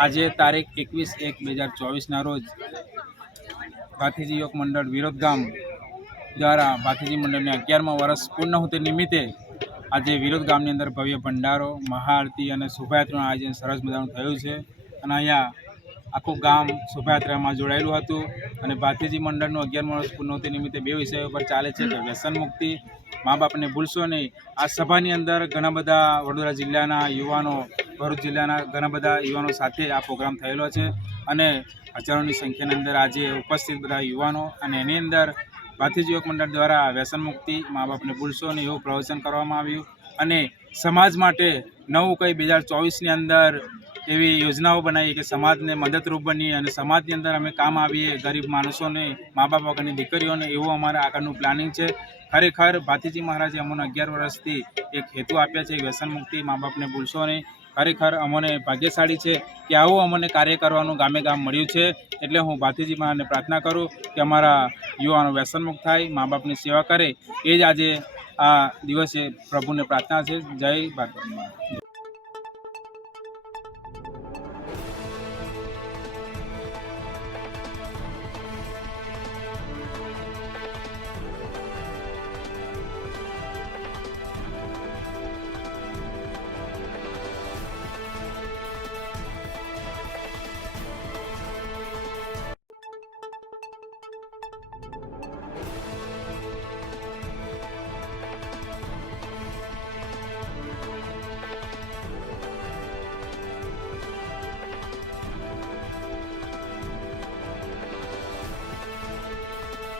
આજે તારીખ 21/1/2024 રોજ ભાથીજી યુવક મંડળ વિરોધ ગામ દ્વારા ભાથીજી મંડળને 11મા વર્ષ પૂર્ણાહુતિ નિમિત્તે આજે વિરોધ ગામની અંદર ભવ્ય ભંડારો, મહાઆરતી અને શોભાયાત્રાનું આયોજન સરસ મજાનું થયું છે. અને અહીંયા આખું ગામ શોભાયાત્રામાં જોડાયેલું હતું. અને ભાથીજી મંડળનું 11મા વર્ષ પૂર્ણાહુતિ નિમિત્તે બે વિષયો પર ચાલે છે કે વ્યસન મુક્તિ, મા બાપને ભૂલશો નહીં. આ સભાની અંદર ઘણા બધા વડોદરા જિલ્લાના યુવાનો, ભરૂચ જિલ્લાના ઘણા બધા યુવાનો સાથે આ પ્રોગ્રામ થયેલો છે. અને હજારોની સંખ્યાની અંદર આજે ઉપસ્થિત બધા યુવાનો, અને એની અંદર ભાથીજી યુવક મંડળ દ્વારા વ્યસન મુક્તિ, મા બાપને ભૂલશો નહીં એવું પ્રવચન કરવામાં આવ્યું. અને સમાજ માટે નવું કંઈ 2024ની અંદર એવી યોજનાઓ બનાવી કે સમાજને મદદરૂપ બનીએ અને સમાજની અંદર અમે કામ આવીએ, ગરીબ માણસોને, મા બાપ વગરની દીકરીઓને, એવું અમારે આગળનું પ્લાનિંગ છે. ખરેખર ભાથીજી મહારાજે અમને 11 વર્ષથી એક હેતુ આપ્યા છે, વ્યસન મુક્તિ, મા બાપને ભૂલશો નહીં. ખરેખર અમને ભાગ્યશાળી છે કે આવું અમને કાર્ય કરવાનું ગામે ગામ મળ્યું છે. એટલે હું ભાથીજી મહારાજને પ્રાર્થના કરું કે અમારા યુવાનો વ્યસન મુક્ત થાય, મા બાપની સેવા કરે. એ જ આજે આ દિવસે પ્રભુને પ્રાર્થના છે. જય ભાથીજી મહારાજ.